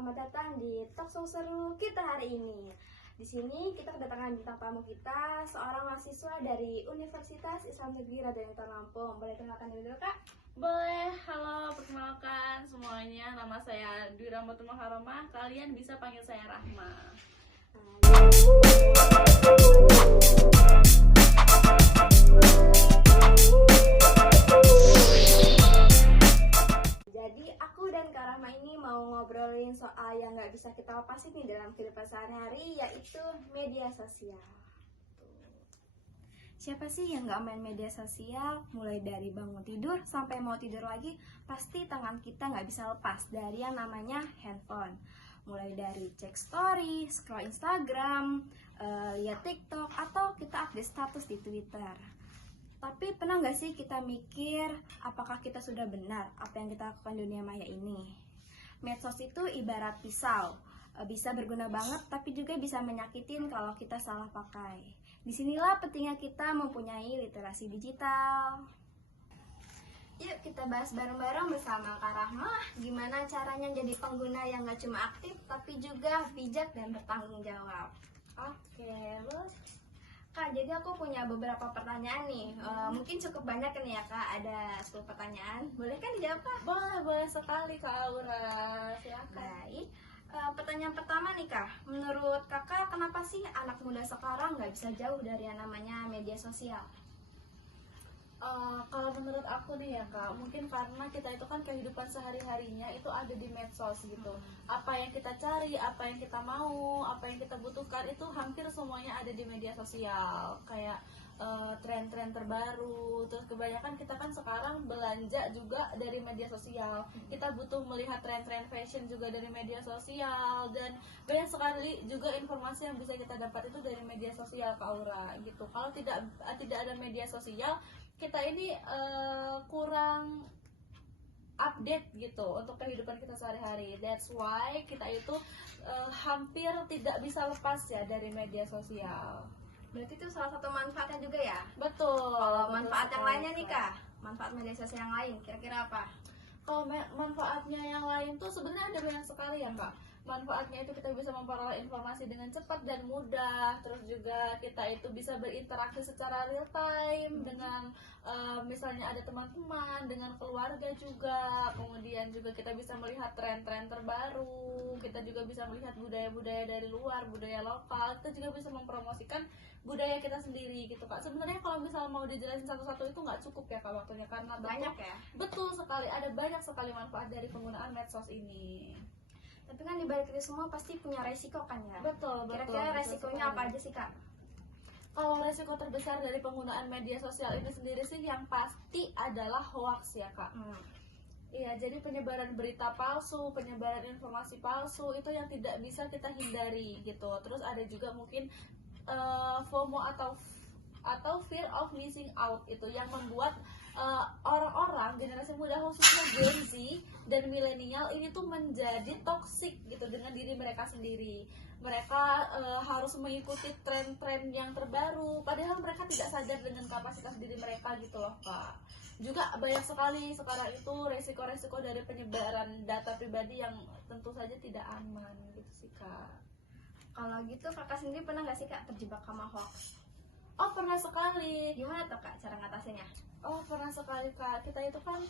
selamat datang di Talkshow seru kita hari ini. Di sini kita kedatangan bintang tamu kita, seorang mahasiswa dari Universitas Islam Negeri Raden Lampung. Boleh kenalkan diri dulu, Kak? Boleh, halo, perkenalkan semuanya, nama saya Dwi Rahmatul Maharomah, kalian bisa panggil saya Rahma. Jadi aku dan Kak Rahma ini mau ngobrolin soal yang nggak bisa kita lepasin nih dalam kehidupan sehari-hari, yaitu media sosial. Siapa sih yang nggak main media sosial? Mulai dari bangun tidur sampai mau tidur lagi, pasti tangan kita nggak bisa lepas dari yang namanya handphone. Mulai dari cek story, scroll Instagram, lihat TikTok, atau kita update status di Twitter. Tapi pernah nggak sih kita mikir apakah kita sudah benar apa yang kita lakukan di dunia maya ini? Medsos itu ibarat pisau, bisa berguna banget tapi juga bisa menyakitin kalau kita salah pakai. Disinilah pentingnya kita mempunyai literasi digital. Yuk kita bahas bareng-bareng bersama Kak Rahma, gimana caranya jadi pengguna yang gak cuma aktif tapi juga bijak dan bertanggung jawab. Oke, Kak, jadi aku punya beberapa pertanyaan nih. Mungkin cukup banyak nih ya Kak, ada 10 pertanyaan. Boleh kan dijawab Kak? Boleh sekali Kak Aura, silakan. Baik. Pertanyaan pertama nih Kak, menurut Kakak kenapa sih anak muda sekarang nggak bisa jauh dari yang namanya media sosial? Kalau menurut aku nih ya Kak, mungkin karena kita itu kan kehidupan sehari-harinya itu ada di medsos gitu. Apa yang kita cari, apa yang kita mau, apa yang kita butuhkan itu hampir semuanya ada di media sosial. Kayak tren-tren terbaru, terus kebanyakan kita kan sekarang belanja juga dari media sosial. Kita butuh melihat tren-tren fashion juga dari media sosial, dan banyak sekali juga informasi yang bisa kita dapat itu dari media sosial Kak Aura gitu. Kalau tidak ada media sosial, kita ini kurang update gitu untuk kehidupan kita sehari-hari. That's why kita itu hampir tidak bisa lepas ya dari media sosial. Berarti itu salah satu manfaatnya juga ya? Betul. Kalau manfaat yang lainnya nih Kak, manfaat media sosial yang lain kira-kira apa? Kalau manfaatnya yang lain tuh sebenarnya ada banyak sekali ya Kak. Manfaatnya itu kita bisa memperoleh informasi dengan cepat dan mudah. Terus juga kita itu bisa berinteraksi secara real time dengan misalnya ada teman-teman, dengan keluarga juga. Kemudian juga kita bisa melihat tren-tren terbaru. Kita juga bisa melihat budaya-budaya dari luar, budaya lokal. Kita juga bisa mempromosikan budaya kita sendiri gitu Kak. Sebenarnya kalau misalnya mau dijelasin satu-satu itu nggak cukup ya Kak waktunya, karena Banyak ya? Betul sekali, ada banyak sekali manfaat dari penggunaan medsos ini. Tapi kan dibalik itu semua pasti punya resiko kan ya? Betul. Kira-kira resikonya apa aja sih Kak? Kalau resiko terbesar dari penggunaan media sosial ini sendiri sih yang pasti adalah hoax ya Kak. Iya, jadi penyebaran berita palsu, penyebaran informasi palsu itu yang tidak bisa kita hindari gitu. Terus ada juga mungkin FOMO atau fear of missing out, itu yang membuat orang-orang generasi muda khususnya Gen Z dan milenial ini tuh menjadi toksik gitu dengan diri mereka sendiri. Mereka harus mengikuti tren-tren yang terbaru, padahal mereka tidak sadar dengan kapasitas diri mereka gitu loh Kak. Juga banyak sekali sekarang itu resiko-resiko dari penyebaran data pribadi yang tentu saja tidak aman gitu sih Kak. Kalau gitu Kakak sendiri pernah nggak sih Kak terjebak sama hoax? Oh, pernah sekali. Gimana tuh Kak cara ngatasinnya? Oh, pernah sekali Kak. Kita itu kan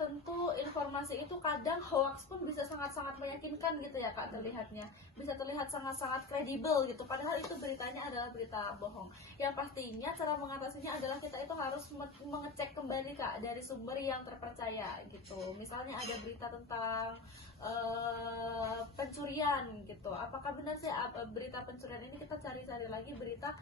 tentu informasi itu kadang hoax pun bisa sangat-sangat meyakinkan gitu ya Kak terlihatnya. Bisa terlihat sangat-sangat kredibel gitu, padahal itu beritanya adalah berita bohong. Yang pastinya cara mengatasinya adalah kita itu harus mengecek kembali Kak dari sumber yang terpercaya gitu. Misalnya ada berita tentang pencurian gitu. Apakah benar sih berita pencurian ini? Kita cari-cari lagi berita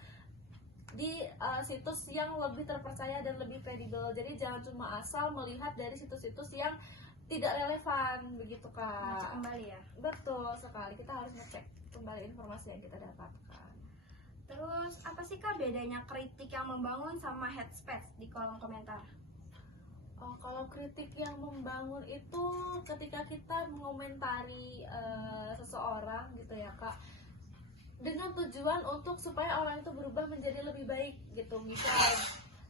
di situs yang lebih terpercaya dan lebih kredibel. Jadi jangan cuma asal melihat dari situs-situs yang tidak relevan begitu Kak. Ngecek kembali ya? Betul sekali, kita harus ngecek kembali informasi yang kita dapatkan. Terus apa sih Kak bedanya kritik yang membangun sama hate speech di kolom komentar? Oh, kalau kritik yang membangun itu ketika kita mengomentari seseorang gitu ya Kak, dengan tujuan untuk supaya orang itu berubah menjadi lebih baik gitu.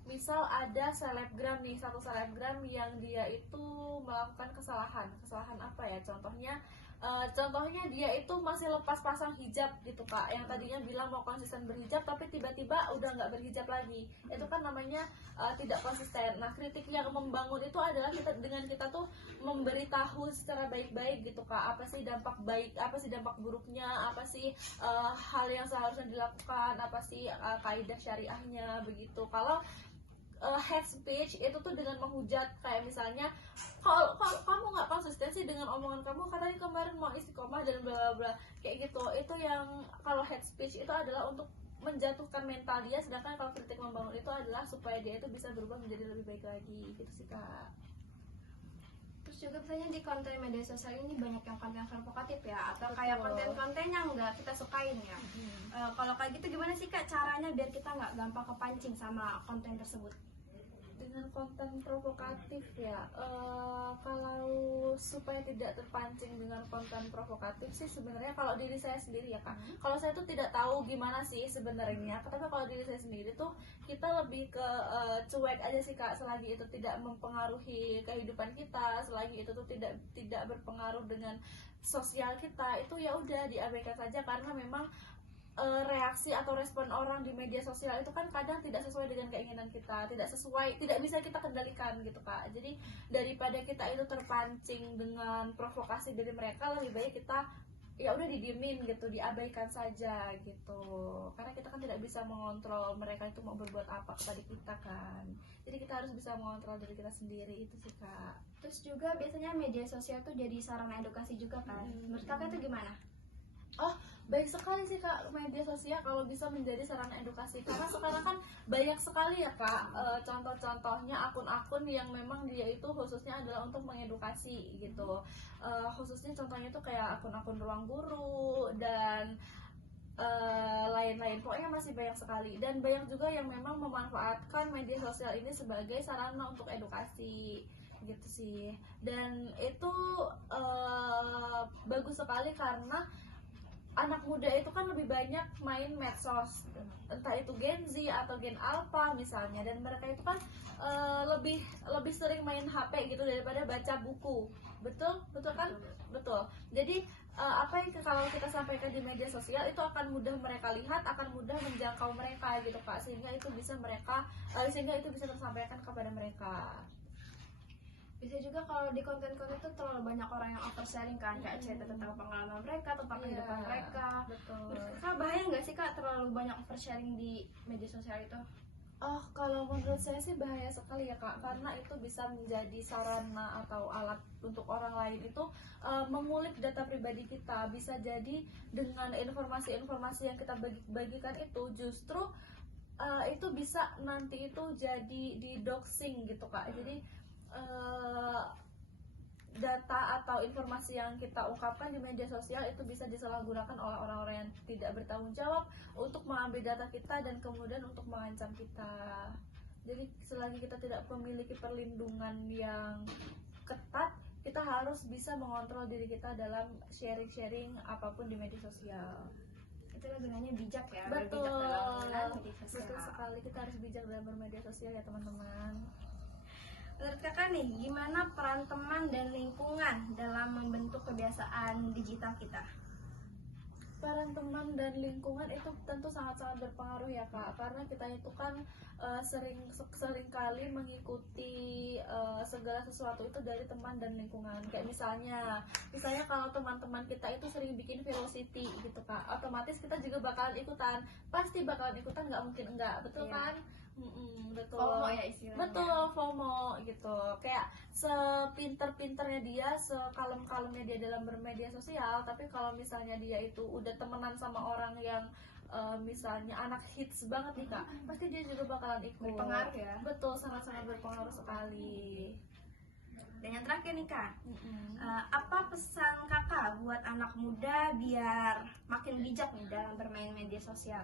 Misal ada selebgram nih, satu selebgram yang dia itu melakukan kesalahan apa ya, contohnya Contohnya dia itu masih lepas pasang hijab gitu kak, yang tadinya bilang mau konsisten berhijab tapi tiba-tiba udah nggak berhijab lagi, itu kan namanya tidak konsisten. Nah, kritik yang membangun itu adalah kita tuh memberitahu secara baik-baik gitu kak, apa sih dampak baik, apa sih dampak buruknya, apa sih hal yang seharusnya dilakukan, apa sih kaidah syariahnya begitu. Kalau hate speech itu tuh dengan menghujat, kayak misalnya kalau kamu nggak konsisten sih dengan omongan kamu, katanya kemarin mau istiqomah dan bla bla bla kayak gitu. Itu yang kalau hate speech itu adalah untuk menjatuhkan mental dia, sedangkan kalau kritik membangun itu adalah supaya dia itu bisa berubah menjadi lebih baik lagi gitu sih kak. Terus juga misalnya di konten media sosial ini banyak yang konten provokatif ya, atau kayak konten-konten yang nggak kita sukain ya. Kalau kayak gitu gimana sih kak caranya biar kita nggak gampang kepancing sama konten tersebut? Dengan konten provokatif ya, kalau supaya tidak terpancing dengan konten provokatif sih sebenarnya kalau diri saya sendiri ya kak, kalau saya tuh tidak tahu gimana sih sebenarnya, tapi kalau diri saya sendiri tuh kita lebih ke cuek aja sih kak, selagi itu tidak mempengaruhi kehidupan kita, selagi itu tuh tidak berpengaruh dengan sosial kita, itu ya udah diabaikan saja, karena memang reaksi atau respon orang di media sosial itu kan kadang tidak sesuai dengan keinginan kita, tidak bisa kita kendalikan gitu kak. Jadi daripada kita itu terpancing dengan provokasi dari mereka, lebih baik kita ya udah didiemin gitu, diabaikan saja gitu, karena kita kan tidak bisa mengontrol mereka itu mau berbuat apa kepada kita kan. Jadi kita harus bisa mengontrol diri kita sendiri, itu sih kak. Terus juga biasanya media sosial tuh jadi sarana edukasi juga kan. Menurut kakak itu gimana? Oh, baik sekali sih kak, media sosial kalau bisa menjadi sarana edukasi, karena sekarang kan banyak sekali ya kak contoh-contohnya akun-akun yang memang dia itu khususnya adalah untuk mengedukasi gitu. Khususnya contohnya tuh kayak akun-akun ruang guru dan lain-lain, pokoknya masih banyak sekali, dan banyak juga yang memang memanfaatkan media sosial ini sebagai sarana untuk edukasi gitu sih. Dan itu bagus sekali karena anak muda itu kan lebih banyak main medsos, entah itu Gen Z atau Gen Alpha misalnya, dan mereka itu kan lebih sering main HP gitu daripada baca buku. Betul kan? Betul. Jadi apa yang kalau kita sampaikan di media sosial itu akan mudah mereka lihat, akan mudah menjangkau mereka gitu kak, sehingga itu bisa tersampaikan kepada mereka. Bisa juga kalau di konten-konten itu terlalu banyak orang yang oversharing kan, kayak cerita tentang pengalaman mereka, tentang kehidupan mereka. Betul. Kak, bahaya nggak sih kak terlalu banyak oversharing di media sosial itu? Oh, kalau menurut saya sih bahaya sekali ya kak, karena itu bisa menjadi sarana atau alat untuk orang lain itu mengulik data pribadi kita. Bisa jadi dengan informasi-informasi yang kita bagikan itu justru itu bisa nanti itu jadi di doxing gitu kak. Jadi data atau informasi yang kita ungkapkan di media sosial itu bisa disalahgunakan oleh orang-orang yang tidak bertanggung jawab untuk mengambil data kita dan kemudian untuk mengancam kita. Jadi selagi kita tidak memiliki perlindungan yang ketat, kita harus bisa mengontrol diri kita dalam sharing-sharing apapun di media sosial. Itulah gunanya bijak ya. Betul. Bijak dalam penggunaan media sosial. Betul sekali, kita harus bijak dalam bermedia sosial ya teman-teman. Menurut kakak nih, gimana peran teman dan lingkungan dalam membentuk kebiasaan digital kita? Peran teman dan lingkungan itu tentu sangat-sangat berpengaruh ya kak, karena kita itu kan sering kali mengikuti segala sesuatu itu dari teman dan lingkungan. Kayak misalnya kalau teman-teman kita itu sering bikin velocity gitu kak, otomatis kita juga bakalan ikutan, pasti bakalan ikutan, nggak mungkin enggak, betul kan? Betul. FOMO ya istilahnya. Betul, FOMO gitu. Kayak sepinter-pinternya dia, sekalem-kalemnya dia dalam bermedia sosial, tapi kalau misalnya dia itu udah temenan sama orang yang misalnya anak hits banget nih kak, pasti dia juga bakalan ikut. Berpengaruh ya. Betul, sangat-sangat berpengaruh sekali. Dan yang terakhir nih kak, apa pesan kakak buat anak muda biar makin bijak nih dalam bermain media sosial?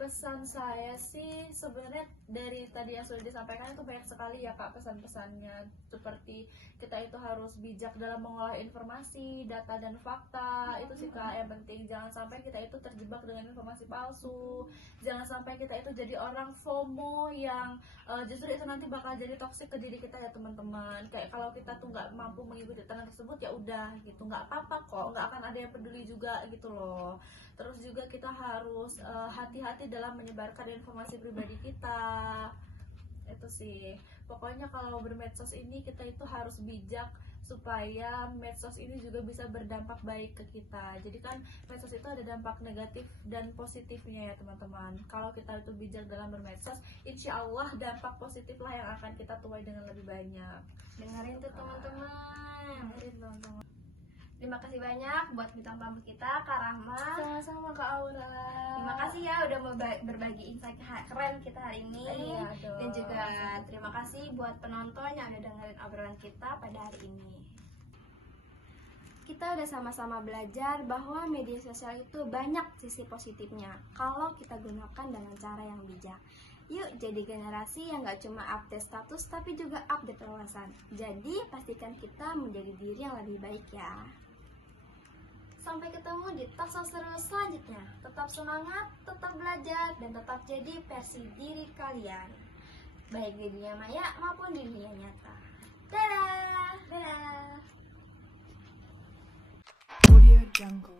Pesan saya sih sebenarnya dari tadi yang sudah disampaikan itu banyak sekali ya Kak pesan-pesannya, seperti kita itu harus bijak dalam mengolah informasi, data dan fakta. Itu sih Kak yang penting, jangan sampai kita itu terjebak dengan informasi palsu, jangan sampai kita itu jadi orang FOMO yang justru itu nanti bakal jadi toksik ke diri kita ya teman-teman. Kayak kalau kita tuh nggak mampu mengikuti tren tersebut ya udah gitu, nggak apa-apa kok, nggak akan ada yang peduli juga gitu loh. Terus juga kita harus hati-hati dalam menyebarkan informasi pribadi kita. Itu sih, pokoknya kalau bermedsos ini kita itu harus bijak supaya medsos ini juga bisa berdampak baik ke kita. Jadi kan medsos itu ada dampak negatif dan positifnya ya teman-teman. Kalau kita itu bijak dalam bermedsos, insya Allah dampak positif lah yang akan kita tuai dengan lebih banyak. Dengerin tuh teman-teman. Dengerin teman-teman. Terima kasih banyak buat bintang tamu kita, Kak Rahma. Sama-sama Kak Aura. Terima kasih ya udah mau berbagi insight keren kita hari ini. Iya dong. Dan juga terima kasih buat penonton yang udah dengerin obrolan kita pada hari ini. Kita udah sama-sama belajar bahwa media sosial itu banyak sisi positifnya kalau kita gunakan dengan cara yang bijak. Yuk jadi generasi yang gak cuma update status tapi juga update wawasan. Jadi pastikan kita menjadi diri yang lebih baik ya. Sampai ketemu di talk show seru selanjutnya. Tetap semangat, tetap belajar, dan tetap jadi versi diri kalian, baik di dunia maya maupun di dunia nyata. Dadah! Dadah. Audio Jungle.